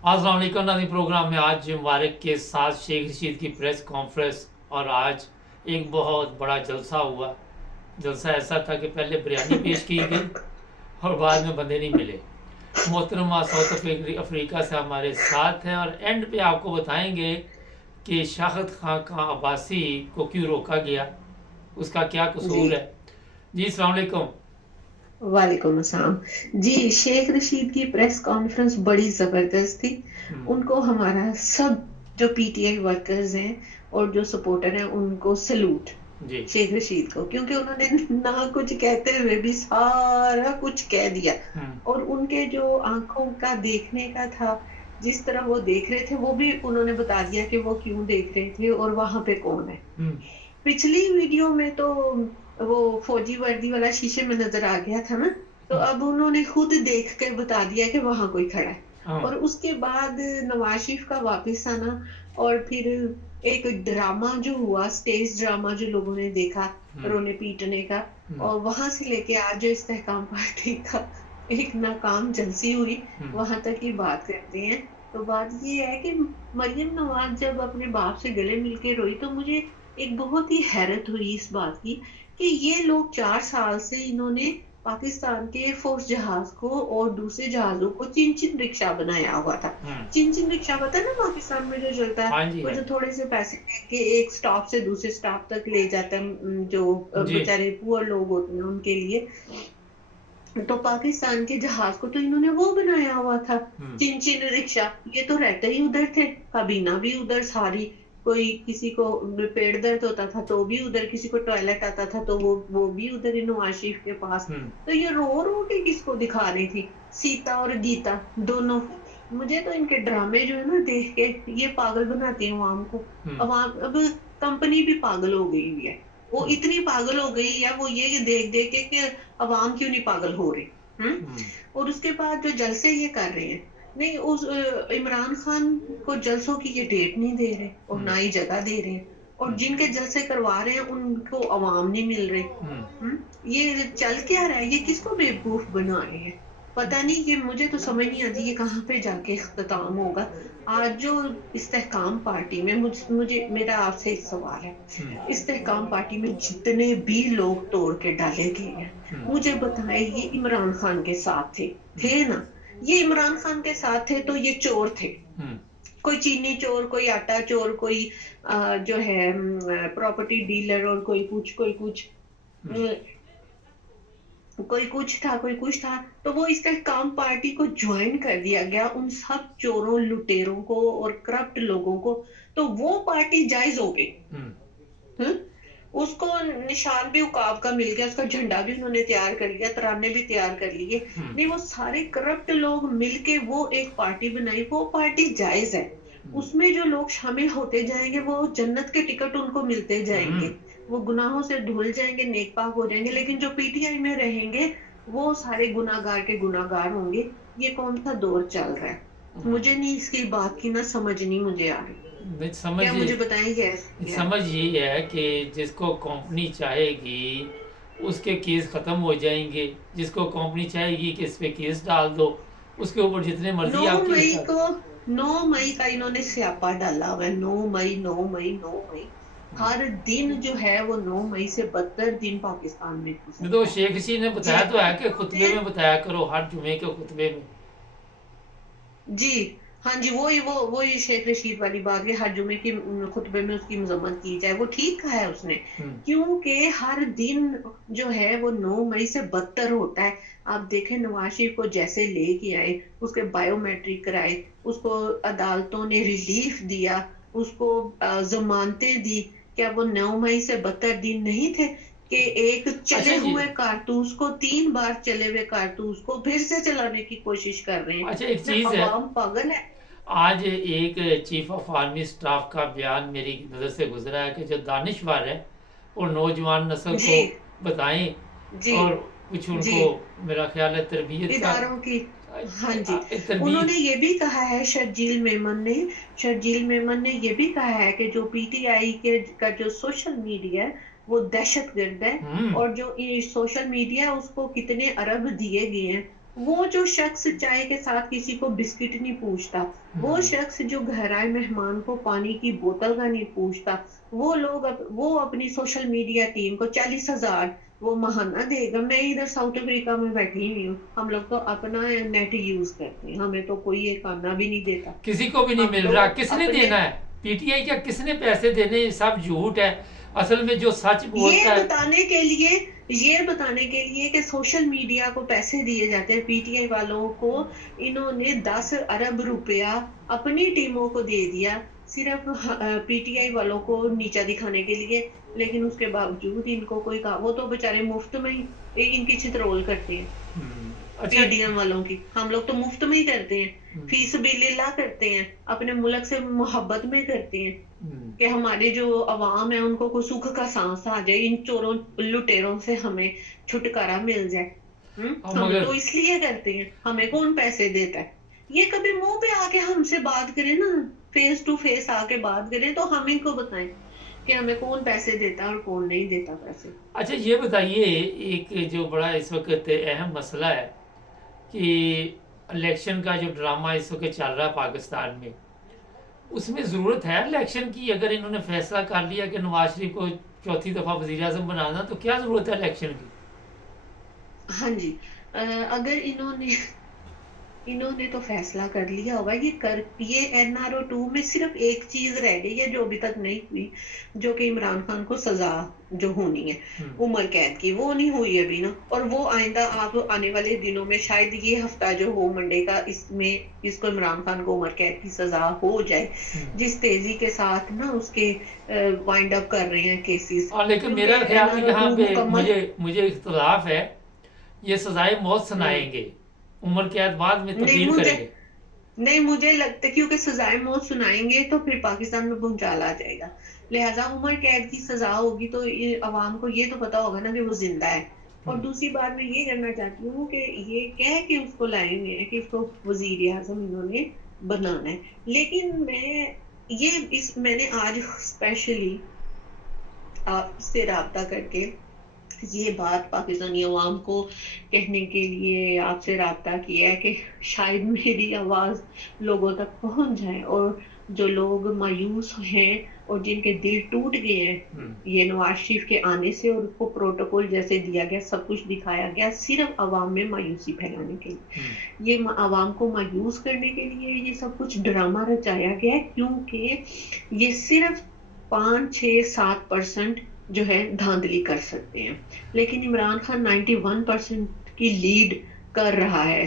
अस्सलाम वालेकुम नाज़रीन। प्रोग्राम में आज मुबारक के साथ शेख रशीद की प्रेस कॉन्फ्रेंस और आज एक बहुत बड़ा जलसा हुआ। जलसा ऐसा था कि पहले बिरयानी पेश की गई और बाद में बंदे नहीं मिले। मोहतरमा साउथ अफ्रीका से हमारे साथ हैं और एंड पे आपको बताएंगे कि शाहिद खान का अब्बासी को क्यों रोका गया, उसका क्या जी। कसूर है। जी अस्सलाम वालेकुम। वालेकुम अस्सलाम। जी, शेख रशीद की प्रेस कॉन्फ्रेंस बड़ी जबरदस्त थी। हम्म, उनको हमारा सब जो पीटीआई वर्कर्स हैं और जो सपोर्टर हैं उनको सलूट जी। शेख रशीद को, क्योंकि उन्होंने ना कुछ कहते हुए भी सारा कुछ कह दिया। हम्म, और उनके जो आंखों का देखने का था, जिस तरह वो देख रहे थे वो भी उन्होंने बता दिया कि वो क्यों देख रहे थे और वहां पे कौन है। हम्म, पिछली वीडियो में तो वो फौजी वर्दी वाला शीशे में नजर आ गया था ना, तो हम्म, अब उन्होंने खुद देख के बता दिया कि वहां कोई खड़ा है। हाँ, और उसके बाद नवाज शरीफ का वापस आना और फिर एक ड्रामा जो हुआ, स्टेज ड्रामा जो लोगों ने देखा हम्म, रोने पीटने का, हम्म, और वहां से लेके आज जो इस्तेहकाम पार्टी का एक नाकाम जलसी हुई, हम्म, वहां तक की बात करते हैं। तो बात ये है कि मरियम नवाज जब अपने बाप से गले मिलके रोई, तो मुझे एक बहुत ही हैरत हुई इस बात की कि ये लोग 4 साल से इन्होंने पाकिस्तान के एयरफोर्स जहाज को और दूसरे जहाजों को चिन चिन रिक्शा बनाया हुआ था। हम्म, चिन चिन रिक्शा पता है ना पाकिस्तान में जो चलता है, हाँ जी, वो हाँ जो जी, थोड़े से पैसे लेके एक स्टॉप से दूसरे स्टॉप तक ले जाता है, जो जी, बेचारे पुअर लोग होते हैं उनके लिए। तो पाकिस्तान के जहाज को तो इन्होंने वो बनाया हुआ था, हम्म, चिन चिन रिक्शा। ये तो रहते ही उधर थे, काबीना भी उधर सारी। कोई किसी को पेट दर्द होता था तो भी उधर, किसी को टॉयलेट आता था तो वो भी उधर ही नवाज शरीफ के पास। हम्म, तो ये रो रो के किसको दिखा रही थी, सीता और गीता दोनों। मुझे तो इनके ड्रामे जो है ना देख के ये पागल बनाते हैं अवाम को। हम्म, अवाम अब, कंपनी भी पागल हो गई हुई है। वो हम्म, इतनी पागल हो गई है, वो ये देख देख के कि अवाम क्यों नहीं पागल हो रही। हम्म। हम्म, और उसके बाद जो जलसे ये कर रहे हैं, नहीं उस इमरान खान को जलसों की ये डेट नहीं दे रहे और हम्म, ना ही जगह दे रहे हैं। और हम्म, जिनके जलसे करवा रहे हैं उनको अवाम नहीं मिल रही। हम्म, ये चल क्या रहा है, ये किसको बेवकूफ बना रहे हैं। पता नहीं, ये मुझे तो समझ नहीं आती ये कहाँ पे जाके इख्तिताम होगा। आज जो इस्तेहकाम पार्टी में, मुझे मेरा आपसे एक सवाल है। हम्म, इस्तेहकाम पार्टी में जितने भी लोग तोड़ के डाले गए हैं, हम्म, मुझे बताएं ये इमरान खान के साथ थे ना? ये इमरान खान के साथ थे तो ये चोर थे। हम्म, कोई चीनी चोर, कोई आटा चोर, कोई जो है प्रॉपर्टी डीलर, और कोई कुछ, हम्म, अ, कोई कुछ था, कोई कुछ था। तो वो इस्तेहकाम पार्टी को ज्वाइन कर दिया गया उन सब चोरों, लुटेरों को और करप्ट लोगों को। तो वो पार्टी जायज हो गई। हम्म, हम्म? उसको निशान भी उकाब का मिल गया, उसका झंडा भी उन्होंने तैयार कर लिया, तराने भी तैयार कर लिए। हम्म, नहीं, वो सारे करप्ट लोग मिलके वो एक पार्टी बनाई, वो पार्टी जायज है। उसमें जो लोग शामिल होते जाएंगे वो जन्नत के टिकट उनको मिलते हम्म, जाएंगे, वो गुनाहों से धुल जाएंगे, नेक पाक हो जाएंगे। लेकिन जो पीटीआई में रहेंगे वो सारे गुनाहगार के गुनाहगार होंगे। ये कौन सा दौर चल रहा है? मुझे नहीं इसकी बात की ना समझ नहीं मुझे आ रही। नहीं, क्या मुझे बताएंगे क्या? समझ यही है कि जिसको कंपनी चाहेगी उसके केस ख़त्म हो जाएंगे, जिसको कंपनी चाहेगी कि इस पे केस डाल दो, उसके ऊपर जितने नौ मर्जी आप केस मई डाल। को 9 मई का इन्होंने स्यापा डाला हुआ है। 9 मई, 9 मई, 9 मई। हर दिन जो है वो 9 मई से बदतर दिन पाकिस्तान में नहीं तो गुजरता है। शेख रशीद ने बताया तो है कि खुतबे जितने, में बताया करो, हर जुमे के खुतबे में। जी, हाँ जी, वही शेख रशीद वाली बात है, हर जुमे की खुतबे में उसकी मजम्मत की जाए, वो ठीक कहा है उसने। हम्म, क्योंकि हर दिन जो है वो 9 मई से बदतर होता है। आप देखें नवाज शरीफ को जैसे लेके आए, उसके बायोमेट्रिक कराए, उसको अदालतों ने रिलीफ दिया, उसको जमानतें दी। क्या वो 9 मई से बदतर दिन नहीं थे कि एक चले अच्छा जी। हुए कारतूस को, 3 बार चले हुए कारतूस को फिर से चलाने की कोशिश कर रहे हैं? अच्छा एक ना चीज़ है, अवाम पागल है? आज एक चीफ ऑफ आर्मी स्टाफ का बयान मेरी नज़र से गुजरा है कि जो दानिशवर है वो नौजवान नस्ल जी, को बताएं जी, और कुछ जी, उनको, मेरा ख्याल है तरबियत का, इदारों की। हाँ जी। उन्होंने तरबियत। ये भी कहा है, शर्जील मेमन ने ये भी कहा है कि जो पीटीआई के का जो सोशल मीडिया है वो दहशतगर्द है। हम्म, और जो ये सोशल मीडिया उसको कितने अरब दिए गए हैं, وہ جو شخص چائے کے ساتھ کسی کو بسکٹ نہیں پوچھتا، وہ شخص جو گھر آئے مہمان کو پانی کی بوتل کا نہیں پوچھتا، وہ اپنی سوشل میڈیا ٹیم کو 40,000 وہ ماہانہ دے گا. میں ادھر ساؤتھ افریقہ میں بیٹھی ہوئی ہوں، ہم لوگ تو اپنا نیٹ یوز کرتے ہیں، ہمیں تو کوئی ایک آنا بھی نہیں دیتا. کسی کو بھی نہیں ہم مل تو رہا. کس نے اپنے دینا ہے؟ پی ٹی آئی کیا کس نے پیسے دینے؟ یہ سب جھوٹ ہے. اصل میں جو سچ یہ بولتا ہے بتانے کے لیے کہ سوشل میڈیا کو پیسے دیے جاتے ہیں، پی ٹی آئی والوں کو انہوں نے 10 ارب روپیہ اپنی ٹیموں کو دے دیا صرف پی ٹی آئی والوں کو نیچا دکھانے کے لیے. لیکن اس کے باوجود ان کو کوئی وہ تو بےچارے مفت میں ہی ان کی چترول کرتے ہیں. اچھا. پی ڈی ایم والوں کی ہم لوگ تو مفت میں ہی کرتے ہیں، فی سبیل اللہ کرتے ہیں، اپنے ملک سے محبت میں کرتے ہیں کہ ہمارے جو عوام ہے ان کو کوئی سکھ کا سانس آ جائے، ان چوروں لٹیروں سے ہمیں چھٹکارا مل جائے. ہم مگر تو اس لیے کرتے ہیں. ہمیں کون پیسے دیتا ہے؟ یہ کبھی منہ پہ آ کے ہم سے بات کریں نا، فیس ٹو فیس آ کے بات کریں تو ہم ان کو بتائیں کہ ہمیں کون پیسے دیتا ہے اور کون نہیں دیتا پیسے. اچھا یہ بتائیے، ایک جو بڑا اس وقت اہم مسئلہ ہے کہ الیکشن کا جو ڈرامہ اس وقت چل رہا ہے پاکستان میں، اس میں ضرورت ہے الیکشن کی؟ اگر انہوں نے فیصلہ کر لیا کہ نواز شریف کو چوتھی دفعہ وزیر اعظم بنانا، تو کیا ضرورت ہے الیکشن کی؟ ہاں جی، اگر انہوں نے تو فیصلہ کر لیا ہوگا. یہ این آر او 2 میں صرف ایک چیز رہ گئی ہے جو ابھی تک نہیں ہوئی، جو کہ عمران خان کو سزا جو ہونی ہے عمر قید کی، وہ نہیں ہوئی ابھی نا. اور وہ آئندہ آپ آنے والے دنوں میں شاید یہ ہفتہ جو ہو منڈے کا، اس کو عمران خان کو عمر قید کی سزا ہو جائے، جس تیزی کے ساتھ نا اس کے وائنڈ اپ کر رہے ہیں کیسز. اور لیکن میرا خیال ہے یہاں پہ مجھے اختلاف ہے. یہ سزائے موت سنائیں گے، عمر قید بعد میں تبدیل کریں گے. نہیں، مجھے لگتا ہے کیونکہ سزائے موت سنائیں گے تو پھر پاکستان میں بھونچال آ جائے گا، لہٰذا عمر قید کی سزا ہوگی تو عوام کو یہ تو پتا ہوگا نا کہ وہ زندہ ہے. اور دوسری بات میں یہ کرنا چاہتی ہوں کہ یہ کہہ کے اس کو لائے ہوئے ہیں کہ اس کو وزیر اعظم انہوں نے بنانا ہے. لیکن میں نے آج اسپیشلی آپ سے رابطہ کر کے یہ بات پاکستانی عوام کو کہنے کے لیے آپ سے رابطہ کیا ہے کہ شاید میری آواز لوگوں تک پہنچ جائے، اور جو لوگ مایوس ہیں اور جن کے دل ٹوٹ گئے ہیں یہ نواز شریف کے آنے سے، اور اس کو پروٹوکول جیسے دیا گیا، سب کچھ دکھایا گیا صرف عوام میں مایوسی پھیلانے کے لیے، یہ عوام کو مایوس کرنے کے لیے یہ سب کچھ ڈرامہ رچایا گیا ہے. کیونکہ یہ صرف 5-6-7% جو ہے دھاندلی کر سکتے ہیں، لیکن عمران خان 91% کی لیڈ کر رہا ہے.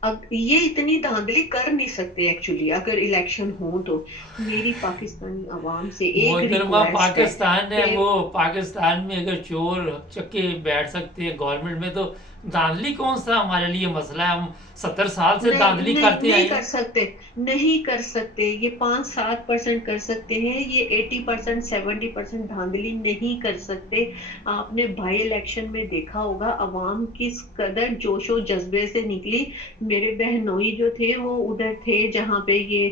اب یہ اتنی دھاندلی کر نہیں سکتے ایکچولی. اگر الیکشن ہو تو میری پاکستانی عوام سے ایک محترمہ، پاکستان ہے کہ وہ، پاکستان میں اگر چور چکے بیٹھ سکتے ہیں گورنمنٹ میں، تو دھاندلی کون سا ہمارے لیے مسئلہ ہے؟ ہم 70 سال سے دھاندلی کرتے آئے ہیں. نہیں کر سکتے. یہ 5-7% کر سکتے ہیں، یہ 80% 70% دھاندلی نہیں کر سکتے. آپ نے بھائی الیکشن میں دیکھا ہوگا عوام کس قدر جوش و جذبے سے نکلی. میرے بہنوئی جو تھے وہ ادھر تھے جہاں پہ یہ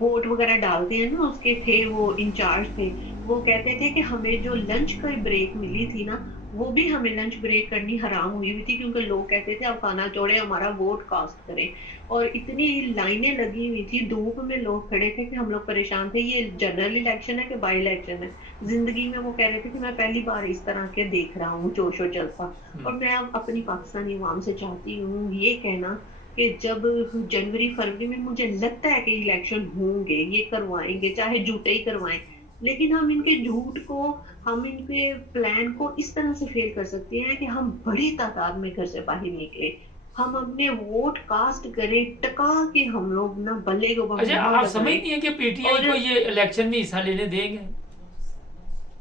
ووٹ وغیرہ ڈالتے ہیں نا، اس کے تھے، وہ انچارج تھے. وہ کہتے تھے کہ ہمیں جو لنچ کا بریک ملی تھی نا، وہ بھی ہمیں لنچ بریک کرنی حرام ہوئی ہوئی تھی، کیونکہ لوگ کہتے تھے اب کھانا چھوڑے ہمارا ووٹ کاسٹ کریں. اور اتنی لائنیں لگی ہوئی تھی، دھوپ میں لوگ کھڑے تھے کہ ہم لوگ پریشان تھے. یہ جنرل الیکشن ہے کہ بائی الیکشن ہے؟ زندگی میں وہ کہہ رہے تھے کہ میں پہلی بار اس طرح کے دیکھ رہا ہوں جوش و جذبہ. اور میں اب اپنی پاکستانی عوام سے چاہتی ہوں یہ کہنا کہ جب جنوری فروری میں مجھے لگتا ہے کہ الیکشن ہوں گے، یہ کروائیں گے، چاہے جھوٹے ہی کروائیں، لیکن ہم ان کے جھوٹ کو، ہم ان کے پلان کو اس طرح سے فیل کر سکتے ہیں کہ ہم بڑی تعداد میں گھر سے باہر نکلے، ہم اپنے ووٹ کاسٹ کریں، ٹکا کے ہم لوگ نہ بلے کو بم. اچھا آپ سمجھتی ہیں کہ پی ٹی آئی کو یہ الیکشن میں حصہ لینے دیں گے؟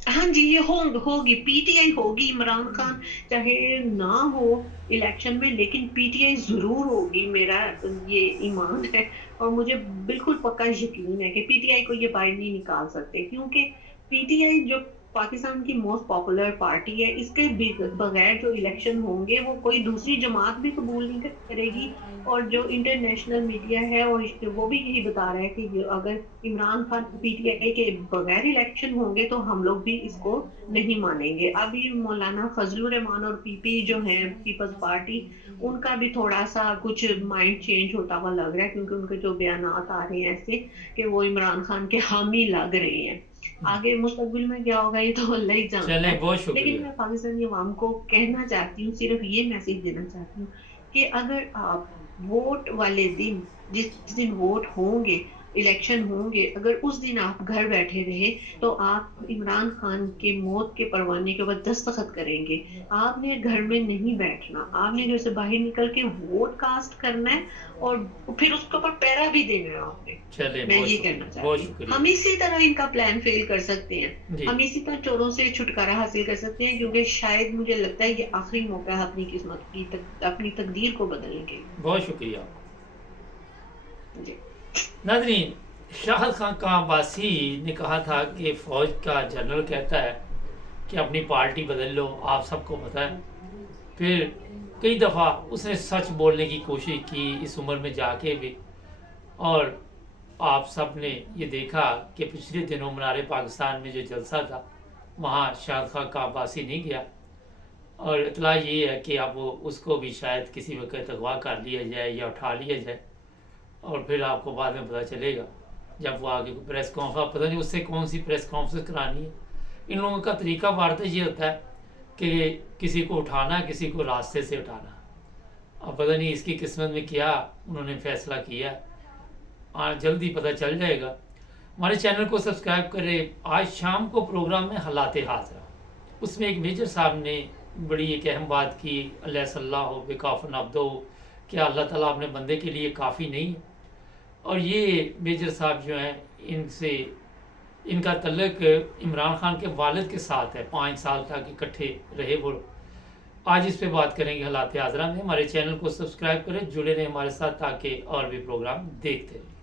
ہاں جی، یہ ہوگی، پی ٹی آئی ہوگی. عمران خان چاہے نہ ہو الیکشن میں، لیکن پی ٹی آئی ضرور ہوگی، میرا یہ ایمان ہے. اور مجھے بالکل پکا یقین ہے کہ پی ٹی آئی کو یہ باہر نہیں نکال سکتے، کیونکہ پی ٹی آئی جو पाकिस्तान की मोस्ट पॉपुलर पार्टी है, इसके बगैर जो इलेक्शन होंगे वो कोई दूसरी जमात भी कबूल नहीं करेगी। और जो इंटरनेशनल मीडिया है और वो भी यही बता रहा है कि अगर इमरान खान पीटीआई के बगैर इलेक्शन होंगे तो हम लोग भी इसको नहीं मानेंगे। अभी मौलाना फजलुर रहमान और पीपी जो है पीपल्स पार्टी, उनका भी थोड़ा सा कुछ माइंड चेंज होता हुआ लग रहा है, क्योंकि उनके जो बयानात आ रहे हैं ऐसे कि वो इमरान खान के हामी लग रहे हैं। आगे मुस्तकबिल में क्या होगा ये तो अल्लाह ही जानता चलें, है। बहुत लेकिन शुक्रिया। मैं पाकिस्तानी अवाम को कहना चाहती हूँ, सिर्फ ये मैसेज देना चाहती हूँ कि अगर आप वोट वाले दिन, जिस दिन वोट होंगे, इलेक्शन होंगे, अगर उस दिन आप घर बैठे रहे तो आप इमरान खान के मौत के परवाने के ऊपर दस्तखत करेंगे। आपने घर में नहीं बैठना, आपने घर से बाहर निकल के वोट कास्ट करना है और फिर उसके ऊपर पैरा भी देना है आपने। चलें, मैं बहुत ये शुक्रिया, कहना बहुत चाहती हूँ। शुक्रिया। हम इसी तरह इनका प्लान फेल कर सकते जी। हैं, हम इसी तरह चोरों से छुटकारा हासिल कर सकते हैं, क्योंकि शायद मुझे लगता है ये आखिरी मौका है अपनी किस्मत की अपनी तकदीर को बदलने के। बहुत शुक्रिया। जी। नाज़रीन, शाहिद खान अब्बासी ने कहा था कि फ़ौज का जनरल कहता है कि अपनी पार्टी बदल लो, आप सबको पता है। फिर कई दफ़ा उसने सच बोलने की कोशिश की इस उम्र में जाके भी, और आप सब ने ये देखा कि पिछले दिनों मनारे पाकिस्तान में जो जलसा था वहाँ शाहिद खान अब्बासी नहीं गया, और इतला ये है कि अब उसको भी शायद किसी वक्त अगवा कर लिया जाए या उठा लिया जाए, और फिर आपको बाद में पता चलेगा जब वो आगे प्रेस कॉन्फ्रेंस, पता नहीं उससे कौन सी प्रेस कॉन्फ्रेंस करानी है। इन लोगों का तरीका वारता ये होता है कि किसी को उठाना, किसी को रास्ते से उठाना। अब पता नहीं इसकी किस्मत में क्या उन्होंने फैसला किया, जल्दी पता चल जाएगा। हमारे चैनल को सब्सक्राइब करें। आज शाम को प्रोग्राम में हालात हाज़रा, उसमें एक मेजर साहब ने बड़ी एक अहम बात की, अल्लाह सल्लल्लाहु बिकाफ़िन अब्दो, क्या अल्लाह ताला अपने बंदे के लिए काफ़ी नहीं है। और ये मेजर साहब जो हैं, इनसे इनका तल्लुक इमरान खान के वालिद के साथ है, 5 साल तक इकट्ठे रहे वो। आज इस पे बात करेंगे हालात हाज़रा में। हमारे चैनल को सब्सक्राइब करें, जुड़े रहें हमारे साथ ताकि और भी प्रोग्राम देखते रहें।